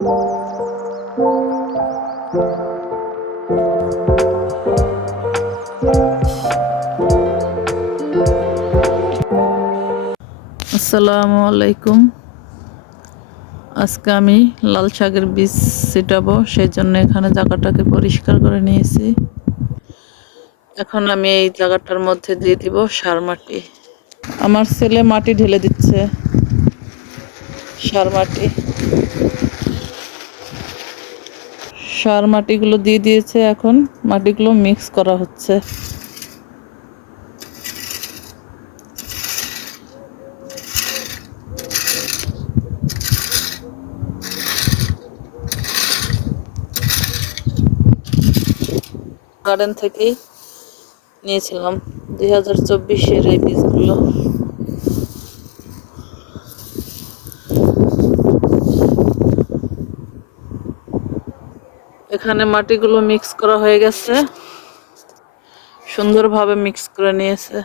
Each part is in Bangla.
আসসালামু আলাইকুম। আজকে আমি লাল শাকের বীজ ছিটাবো, সেই জন্য এখানে জায়গাটাকে পরিষ্কার করে নিয়েছি। এখন আমি এই জায়গাটার মধ্যে দিয়ে দিব সার মাটি। আমার ছেলে মাটি ঢেলে দিচ্ছে, সার মাটি। সার মাটিগুলো দিয়ে দিয়েছে, এখন মাটিগুলো মিক্স করা হচ্ছে। গার্ডেন থেকেই নিয়েছিলাম 2024-এর এই বীজগুলো। এখানে মাটিগুলো মিক্স করা হয়ে গেছে, সুন্দরভাবে মিক্স করে নিয়েছে।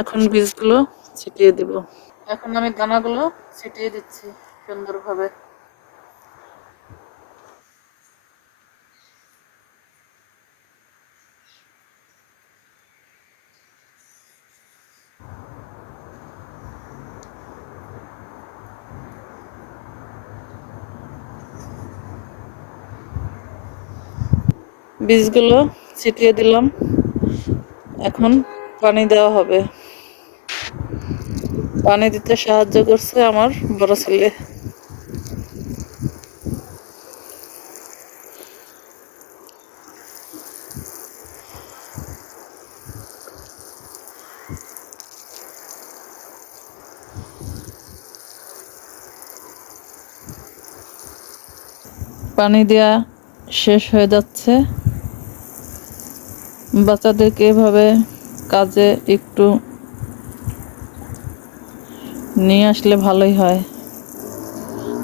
এখন বীজগুলো ছিটিয়ে দিব। এখন আমি দানাগুলো ছিটিয়ে দিচ্ছি সুন্দরভাবে। বীজগুলো ছিটিয়ে দিলাম, এখন পানি দেওয়া হবে। পানি দিতে সাহায্য করছে আমার বড় ছেলে। পানি দেয়া শেষ হয়ে যাচ্ছে। বাচ্চাদেরকে এভাবে কাজে একটু নিয়ে আসলে ভালোই হয়,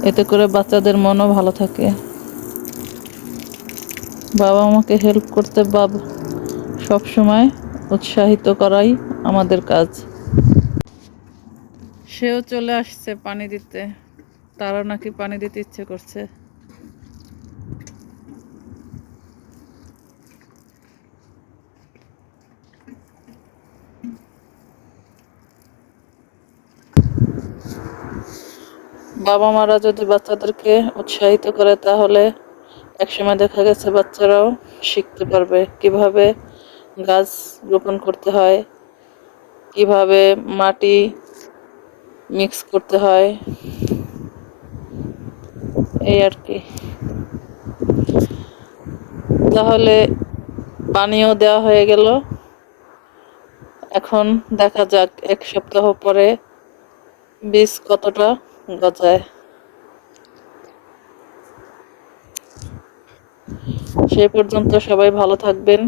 এতে করে বাচ্চাদের মনও ভালো থাকে। বাবা মাকে হেল্প করতে সব সময় উৎসাহিত করাই আমাদের কাজ। সেও চলে আসছে পানি দিতে, তারও নাকি পানি দিতে ইচ্ছে করছে। বাবা মারা যদি বাচ্চাদেরকে উৎসাহিত করে, তাহলে একসময় দেখা গেছে বাচ্চারাও শিখতে পারবে কিভাবে গাছ রোপণ করতে হয়, কিভাবে মাটি মিক্স করতে হয়, এই আর কি। তাহলে পানিও দেওয়া হয়ে গেল। এখন দেখা যাক 1 সপ্তাহ পরে বীজ কতটা গজায়। সেই পর্যন্ত সবাই ভালো থাকবেন।